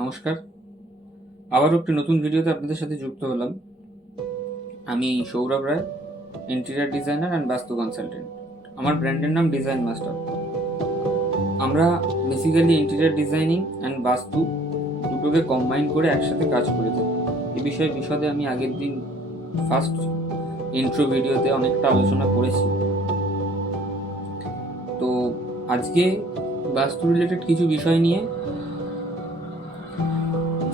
নমস্কার, আবারও একটি নতুন ভিডিওতে আপনাদের সাথে যুক্ত হলাম। আমি সৌরভ রায়, ইন্টেরিয়ার ডিজাইনার অ্যান্ড বাস্তু কনসালটেন্ট। আমার ব্র্যান্ডের নাম ডিজাইন মাস্টার। আমরা বেসিক্যালি ইন্টেরিয়ার ডিজাইনিং অ্যান্ড বাস্তু দুটোকে কম্বাইন করে একসাথে কাজ করে থাকি। এই বিষয়ে বিশদে আমি আগের দিন ফার্স্ট ইন্ট্রো ভিডিওতে অনেকটা আলোচনা করেছি। তো আজকে বাস্তু রিলেটেড কিছু বিষয় নিয়ে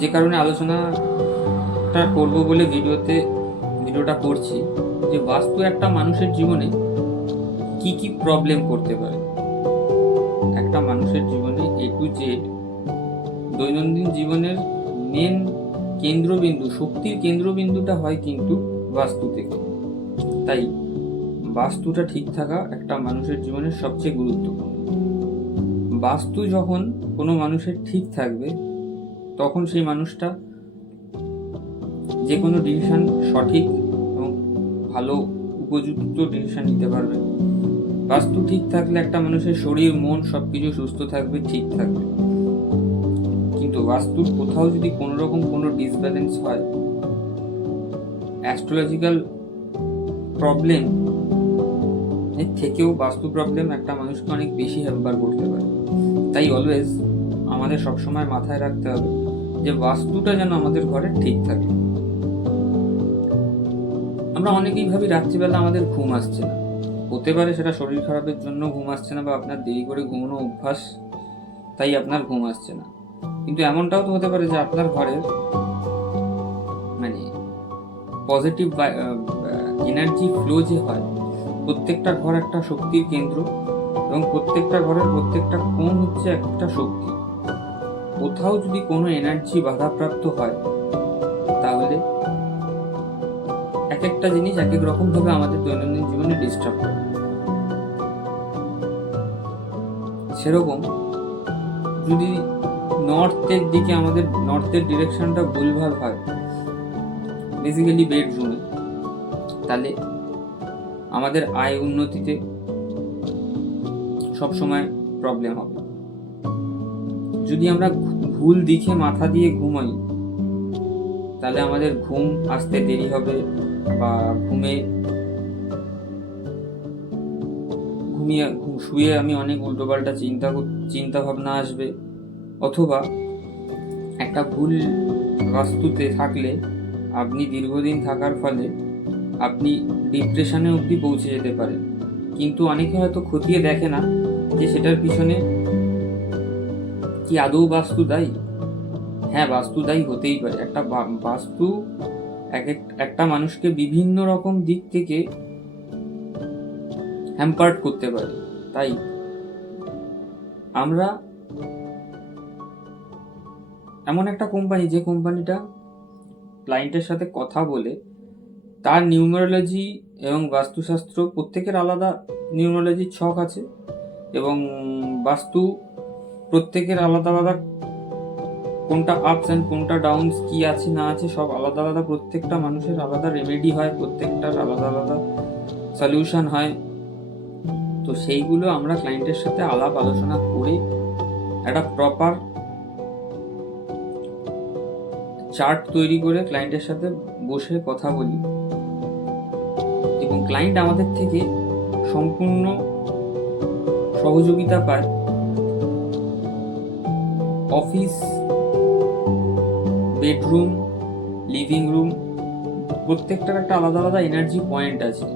যে কারণে আলোচনাটা করব বলে ভিডিওটা করছি, যে বাস্তু একটা মানুষের জীবনে কি কি প্রবলেম করতে পারে। একটা মানুষের জীবনে A to Z দৈনন্দিন জীবনের মেন কেন্দ্রবিন্দু, শক্তির কেন্দ্রবিন্দুটা হয় কিন্তু বাস্তু থেকে। তাই বাস্তুটা ঠিক থাকা একটা মানুষের জীবনের সবচেয়ে গুরুত্বপূর্ণ। বাস্তু যখন কোনো মানুষের ঠিক থাকবে, তখন সেই মানুষটা যে কোনো ডিসিশন সঠিক এবং ভালো উপযুক্ত ডিসিশন নিতে পারবে। বাস্তু ঠিক থাকলে একটা মানুষের শরীর মন সবকিছু সুস্থ থাকবে, ঠিক থাকবে। কিন্তু বাস্তুর কোথাও যদি কোনো রকম কোনো ডিসব্যালেন্স হয়, অ্যাস্ট্রোলজিক্যাল প্রবলেম এর থেকেও বাস্তু প্রবলেম একটা মানুষকে অনেক বেশি হ্যাম্পার করতে পারে। তাই অলওয়েজ আমাদের সবসময় মাথায় রাখতে হবে যে বাস্তুটা যেন আমাদের ঘরে ঠিক থাকে। আমরা অনেকেই ভাবি রাত্রিবেলা আমাদের ঘুম আসছে না। হতে পারে সেটা শরীর খারাপের জন্য ঘুম আসছে না, বা আপনার দেরি করে ঘুমানো অভ্যাস, তাই আপনার ঘুম আসছে না। কিন্তু এমনটাও তো হতে পারে যে আপনার ঘরের পজিটিভ এনার্জি ফ্লো যে হয়, প্রত্যেকটা ঘর একটা শক্তির কেন্দ্র, এবং প্রত্যেকটা ঘরের প্রত্যেকটা কোণ হচ্ছে একটা শক্তি। কোথাও যদি কোনো এনার্জি বাধাপ্রাপ্ত হয়, তাহলে এক একটা জিনিস এক এক রকম ভাবে আমাদের দৈনন্দিন জীবনে ডিস্টার্ব করে। সেরকম যদি নর্থের দিকে আমাদের নর্থের ডিরেকশনটা ভুলভাল হয়, বেসিক্যালি বেডরুমে, তাহলে আমাদের আয় উন্নতিতে সবসময় প্রবলেম হবে। যদি আমরা ভুল দিকে মাথা দিয়ে ঘুমাই, তাহলে আমাদের ঘুম আসতে দেরি হবে, বা শুয়ে আমি অনেক উল্টোপাল্টা চিন্তা ভাবনা আসবে। অথবা একটা ভুল বাস্তুতে থাকলে আপনি দীর্ঘদিন থাকার ফলে আপনি ডিপ্রেশনে অবধি পৌঁছে যেতে পারেন। কিন্তু অনেকে হয়তো খতিয়ে দেখে না যে সেটার পিছনে কি আদৌ বাস্তু দায়ী। হ্যাঁ, বাস্তু দায়ী হতেই পারে। একটা বাস্তু একটা মানুষকে বিভিন্ন রকম দিক থেকে হ্যাম্পার্ড করতে পারে। তাই আমরা এমন একটা কোম্পানি, যে কোম্পানিটা ক্লায়েন্টের সাথে কথা বলে তার নিউমারোলজি এবং বাস্তুশাস্ত্র, প্রত্যেকের আলাদা নিউমারোলজির ছক আছে, এবং বাস্তু প্রত্যেকের আলাদা আলাদা, কোনটা আপস অ্যান্ড কোনটা ডাউনস, কি আছে না আছে সব আলাদা আলাদা। প্রত্যেকটা মানুষের আলাদা রেমেডি হয়, প্রত্যেকটার আলাদা আলাদা সলিউশন হয়। তো সেইগুলো আমরা ক্লায়েন্টের সাথে আলাপ আলোচনা করে একটা প্রপার চার্ট তৈরি করে ক্লায়েন্টের সাথে বসে কথা বলি, এবং ক্লায়েন্ট আমাদের থেকে সম্পূর্ণ সহযোগিতা পায়। অফিস, বেডরুম, লিভিং রুম, প্রত্যেকটার একটা আলাদা আলাদা এনার্জি পয়েন্ট আছে,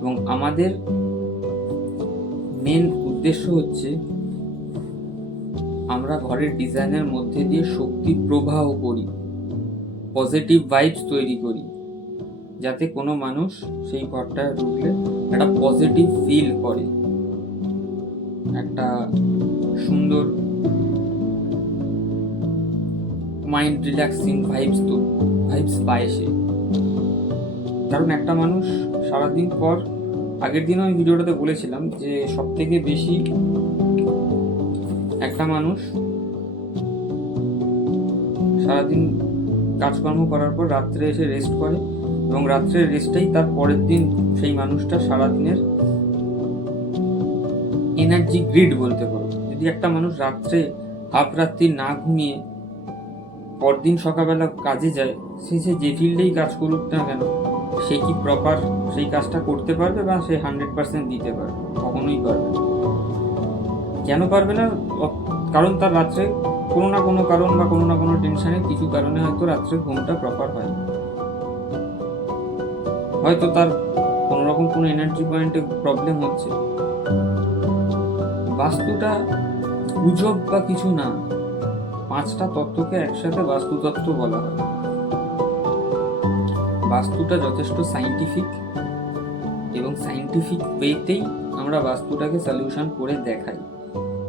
এবং আমাদের মেন উদ্দেশ্য হচ্ছে আমরা ঘরের ডিজাইনের মধ্যে দিয়ে শক্তি প্রবাহ করি, পজিটিভ ভাইবস তৈরি করি, যাতে কোনো মানুষ সেই ঘরটায় ঢুকলে একটা পজিটিভ ফিল করে, একটা সুন্দর মাইন্ড রিল্যাক্সিং ভাইবস পায় সে। কারণ একটা মানুষ সারাদিন পর, আগের দিনও আমি ভিডিওটাতে বলেছিলাম যে সব থেকে বেশি একটা মানুষ সারাদিন কাজকর্ম করার পর রাত্রে এসে রেস্ট করে, এবং রাত্রের রেস্টটাই তার পরের দিন সেই মানুষটা সারাদিনের এনার্জি গ্রিড বলতে পারো। যদি একটা মানুষ রাত্রে হাফ রাত্রি না ঘুমিয়ে পরদিন সকালবেলা কাজে যায়, সে যে ফিল্ডেই কাজ করুক না কেন, সে কি প্রপার সেই কাজটা করতে পারবে বা সে 100% দিতে পারবে? কখনোই পারবে না। কেন পারবে না? কারণ তার রাত্রে কোনো না কোনো কারণ বা কোনো না কোনো টেনশনে কিছু কারণে হয়তো রাত্রে ঘুমটা প্রপার হয়, হয়তো তার কোনো রকম কোনো এনার্জি পয়েন্টে প্রবলেম হচ্ছে। বাস্তুটা গুজব বা কিছু না, 5টা তত্ত্বকে একসাথে বাস্তুতত্ত্ব বলা হয়। বাস্তুটা যথেষ্ট সাইন্টিফিক, এবং সাইন্টিফিক ওয়েতেই আমরা বাস্তুটাকে সলিউশন করে দেখাই,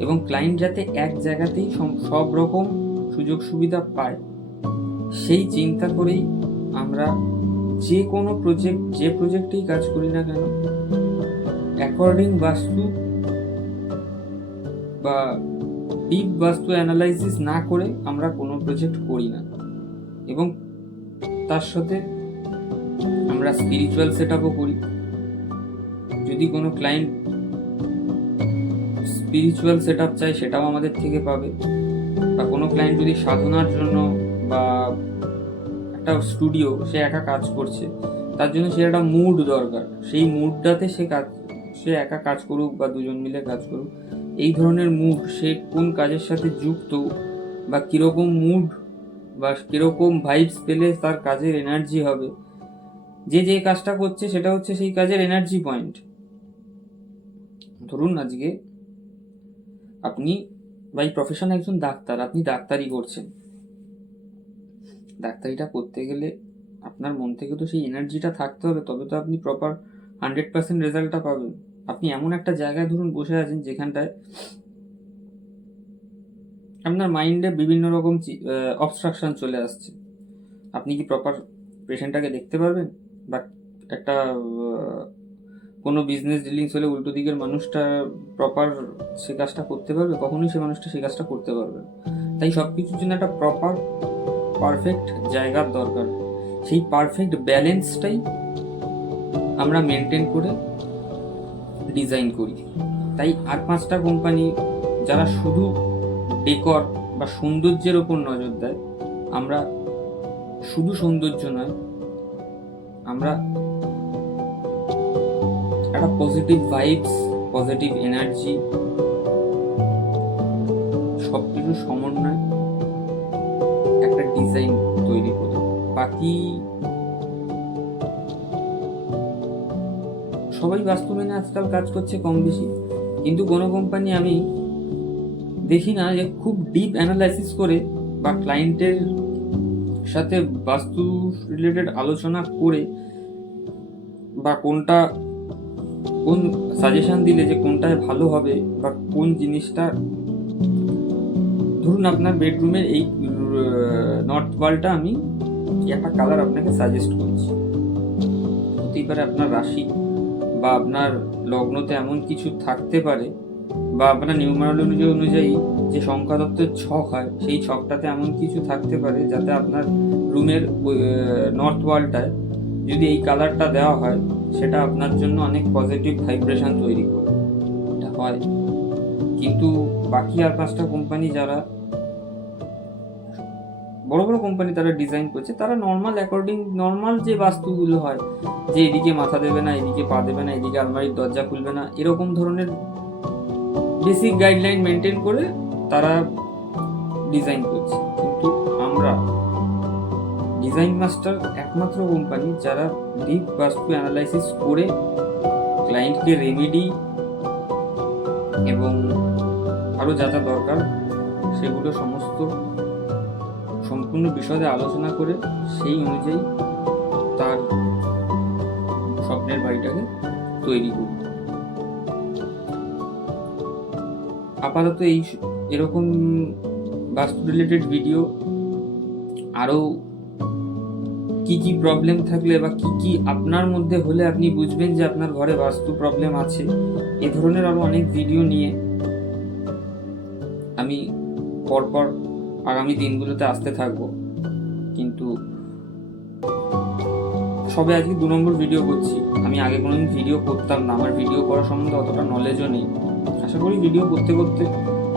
এবং ক্লায়েন্ট যাতে এক জায়গাতেই সব রকম সুযোগ সুবিধা পায় সেই চিন্তা করেই আমরা যে কোনো যে প্রজেক্টেই কাজ করি না কেন, অ্যাকর্ডিং বাস্তু বা ডিপ বাস্তু অ্যানালাইসিস না করে আমরা কোনো প্রজেক্ট করি না। এবং তার সাথে আমরা স্পিরিচুয়াল সেট আপও করি। যদি কোনো ক্লায়েন্ট স্পিরিচুয়াল সেট আপ চায় সেটাও আমাদের থেকে পাবে, বা কোনো ক্লায়েন্ট যদি সাধনার জন্য বা একটা স্টুডিও, সে একা কাজ করছে, তার জন্য সে একটা মুড দরকার, সেই মুডটাতে সে একা কাজ করুক বা দুজন মিলে কাজ করুক, এই ধরনের মুড, সে কোন কাজের সাথে যুক্ত বা কীরকম মুড বা কীরকম ভাইবস পেলে তার কাজের এনার্জি হবে, যে কাজটা করছে সেটা হচ্ছে সেই কাজের এনার্জি পয়েন্ট। ধরুন আজকে আপনি বাই প্রফেশন একজন ডাক্তার, আপনি ডাক্তারি করছেন। ডাক্তারিটা করতে গেলে আপনার মন থেকে তো সেই এনার্জিটা থাকতে হবে, তবে তো আপনি প্রপার 100% রেজাল্টটা পাবেন। আপনি এমন একটা জায়গায় ধরুন বসে আছেন যেখানটায় আপনার মাইন্ডে বিভিন্ন রকম অবস্ট্রাকশন চলে আসছে, আপনি কি প্রপার পেশেন্টটাকে দেখতে পারবেন? বা একটা কোনো বিজনেস ডিলিংস হলে উল্টো দিকের মানুষটা প্রপার সে কাজটা করতে পারবে? কখনোই সে মানুষটা সে কাজটা করতে পারবে না। তাই সব কিছুর জন্য একটা প্রপার পারফেক্ট জায়গার দরকার। সেই পারফেক্ট ব্যালেন্সটাই আমরা মেনটেন করে ডিজাইন করি। তাই আর 5টা কোম্পানি যারা শুধু ডেকর বা সৌন্দর্যের ওপর নজর দেয়, আমরা শুধু সৌন্দর্য নয়, আমরা একটা পজিটিভ ভাইবস, পজিটিভ এনার্জি, সব কিছু সমন্বয় একটা ডিজাইন তৈরি করি। বাকি সবাই বাস্তু মেনে আজকাল কাজ করছে কম বেশি, কিন্তু কোনো কোম্পানি আমি দেখি না যে খুব ডিপ অ্যানালাইসিস করে বা ক্লায়েন্টের সাথে বাস্তু রিলেটেড আলোচনা করে বা কোন সাজেশন দিলে যে কোনটায় ভালো হবে বা কোন জিনিসটা, ধরুন আপনার বেডরুমের এই নর্থ ওয়ালটা আমি একটা কালার আপনাকে সাজেস্ট করছি, হতেই পারে আপনার রাশি বা আপনার লগ্নতে এমন কিছু থাকতে পারে, বা আপনার নিউমারোলজি অনুযায়ী যে সংখ্যাতত্ত্বের ছক হয় সেই ছকটাতে এমন কিছু থাকতে পারে যাতে আপনার রুমের নর্থ ওয়ালটায় যদি এই কালারটা দেওয়া হয় সেটা আপনার জন্য অনেক পজিটিভ ভাইব্রেশন তৈরি করে। এটা হয়। কিন্তু বাকি আর 5টা কোম্পানি যারা বড় বড় কোম্পানি তারা ডিজাইন করছে, তারা নর্মাল যে বাস্তুগুলো হয়, যে এদিকে মাথা দেবে না, এদিকে পা দেবে না, এদিকে আলমারির দরজা খুলবে না, এরকম ধরনের বেসিক গাইডলাইন মেনটেন করে তারা ডিজাইন করছে। কিন্তু আমরা ডিজাইন মাস্টার একমাত্র কোম্পানি যারা ডিপ বাস্তু অ্যানালাইসিস করে ক্লায়েন্টকে রেমেডি এবং আরও যা যা দরকার সেগুলো সমস্ত সম্পূর্ণ বিষয়ে আলোচনা করে সেই অনুযায়ী তার স্বপ্নের বাড়িটাকে তৈরি করি। আপাতত এরকম বাস্তু রিলেটেড ভিডিও আরও কি প্রবলেম থাকলে বা কি আপনার মধ্যে হলে আপনি বুঝবেন যে আপনার ঘরে বাস্তু প্রবলেম আছে, এ ধরনের আরও অনেক ভিডিও নিয়ে আমি পরপর আগামী দিনগুলোতে আসতে থাকবো। কিন্তু সবে আজকে 2 নম্বর ভিডিও করছি, আমি আগে কোনোদিন ভিডিও করতাম না, আমার ভিডিও করার সম্বন্ধে অতটা নলেজও নেই। আশা করি ভিডিও করতে করতে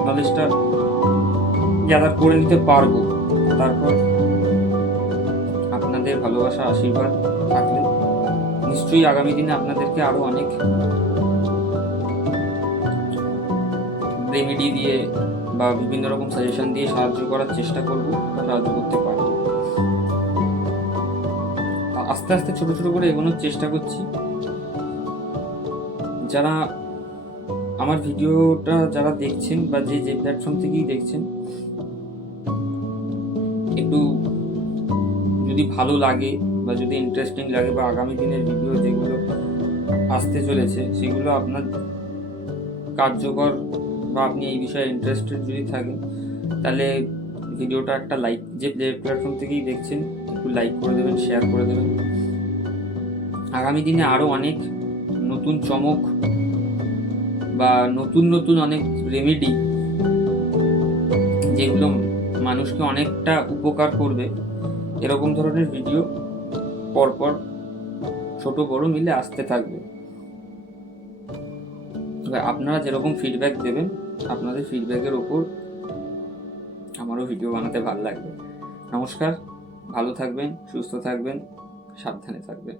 নলেজটা গ্যাদার করে নিতে পারবো। তারপর আপনাদের ভালোবাসা আশীর্বাদ থাকলে নিশ্চয়ই আগামী দিনে আপনাদেরকে আরো অনেক রেমেডি দিয়ে বা বিভিন্ন রকম সাজেশন দিয়ে সাহায্য করার চেষ্টা করব বা সাহায্য করতে পারবো। আস্তে আস্তে ছোট ছোট করে এগোনোর চেষ্টা করছি। যারা আমার ভিডিওটা যারা দেখছেন বা যে যে প্ল্যাটফর্ম থেকেই দেখছেন, একটু যদি ভালো লাগে বা যদি ইন্টারেস্টিং লাগে বা আগামী দিনের ভিডিও যেগুলো আসতে চলেছে সেগুলো আপনার কার্যকর বা আপনি এই বিষয়ে ইন্টারেস্টেড যদি থাকেন, তাহলে ভিডিওটা একটা লাইক, যে প্ল্যাটফর্ম থেকেই দেখছেন একটু লাইক করে দেবেন, শেয়ার করে দেবেন। আগামী দিনে আরও অনেক নতুন চমক বা নতুন নতুন অনেক রেমেডি যেগুলো মানুষকে অনেকটা উপকার করবে, এরকম ধরনের ভিডিও পরপর ছোট বড় মিলে আসতে থাকবে। তবে আপনারা যেরকম ফিডব্যাক দেবেন, আপনাদের ফিডব্যাকের ওপর আমারও ভিডিও বানাতে ভালো লাগবে। নমস্কার, ভালো থাকবেন, সুস্থ থাকবেন, সাবধানে থাকবেন।